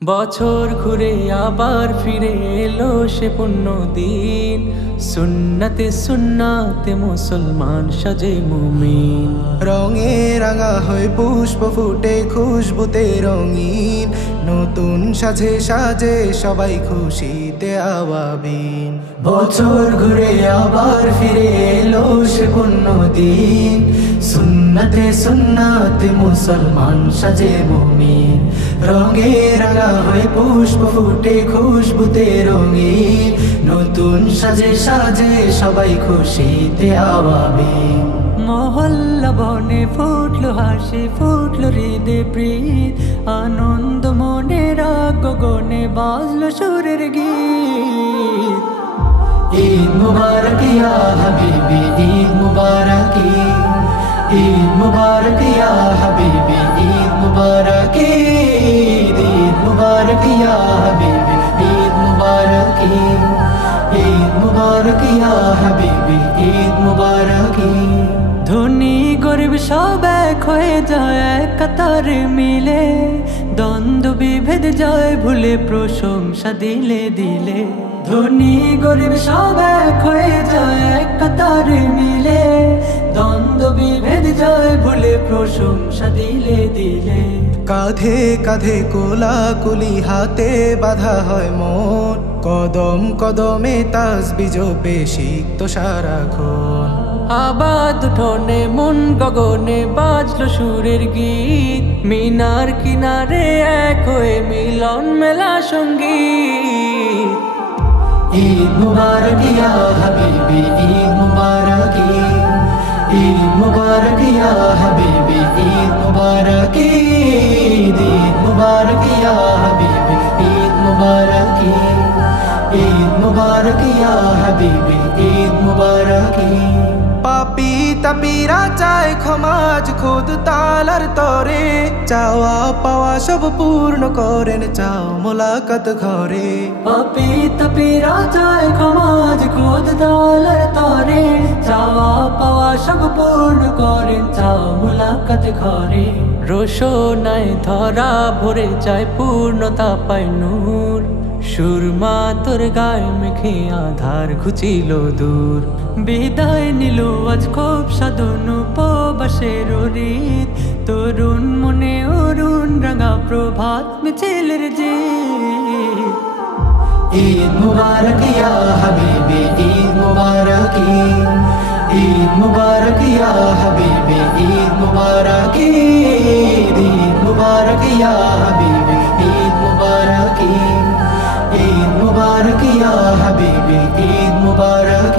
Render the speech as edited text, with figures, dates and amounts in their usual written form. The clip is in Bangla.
বছর ঘুরে আবার ফিরে এলো সে পুণ্য দিন, সুন্নতে সুন্নাতে মুসলমান সাজে মুমিন। রঙে রাঙা হয়ে পুষ্প ফুটে খুশবুতে রঙিন, নতুন সাজে সাজে সবাই খুশিতে আবাবিন। বছর ঘুরে আবার ফিরে এলো সে পুণ্য দিন, সুন্নতে সুন্নাতে মুসলমান সাজে মুমিন। রঙে রাঙা হয়ে পুষ্প ফুটে খুশবুতে রঙিন, নতুন সাজে সাজে সবাই খুশিতে আবাবিন। মহল্লা বনে ফুটলো হাসি, ফুটলো হৃদে প্রীত, আনন্দ মনে রাগ গগনে বাজলো সুরের গীত। ঈদ মুবারক ইয়া হাবিবি, ঈদ মুবারক, ঈদ মুবারক ইয়া হাবিবি, ঈদ মুবারক, ঈদ মুবারক ইয়া হাবিবি, ঈদ মুবারক, ঈদ মুবারক ইয়া হাবিবি, ঈদ মুবারক। ধনী গরিব সব এক হয়ে যায় এক কাতারে মিলে, দ্বন্দ্ব বিভেদ যায় ভুলে প্রশংসা দিলে দিলে। ধনী গরিব সব এক হয়ে যায় এক কাতারে মিলে, দ্বন্দ্ব বিভেদ যায় ভুলে প্রশংসা দিলে দিলে। কাঁধে কাঁধে কোলাকুলি হাতে বাঁধা হয় মন, কদম কদমে তাসবিহ জপে সিক্ত সারাক্ষণ। আবাদ উঠোনে মন গগনে বাজলো সুরের গীত, মিনার কিনারে এক হয়ে মিলন মেলা সঙ্গীত। ঈদ মুবারক ইয়া হাবিবি, ঈদ মুবারক, ঈদ মুবারক ইয়া হাবিবি, ঈদ মুবারক, ঈদ মুবারক ইয়া হাবিবি, ঈদ মুবারক, ঈদ মুবারক ইয়া হাবিবি, ঈদ মুবারক। পাপী তাপীরা চায় ক্ষমাজ খুদ তালার তরে, চাওয়া পাওয়া সব পূর্ণ করেন চাও মোলাকাত ঘরে। পাপী তাপীরা চায় ক্ষমাজ খুদ তালার তরে, চাওয়া পাওয়া সব পূর্ণ করেন চাও মুলাকাত ঘরে। রোশনায় ধরা ভরে যায় পূর্ণতা পায় নূর, সুরমা তোর গায়ে মেখে আধার ঘুচিল দূর। বিদায় নিল আজ খুব সাধন উপবাসের রীত, তরুণ মনে অরুণ রাঙা প্রভাত মিছিলের জিত। ঈদ মুবারক ইয়া হাবিবি, ঈদ মুবারক, ঈদ মুবারক ইয়া হাবিবি, ঈদ মুবারক, ঈদ মুবারক ইয়া হাবিবি, ঈদ মুবারক, ঈদ মুবারক ইয়া হাবিবি, ঈদ মুবারক।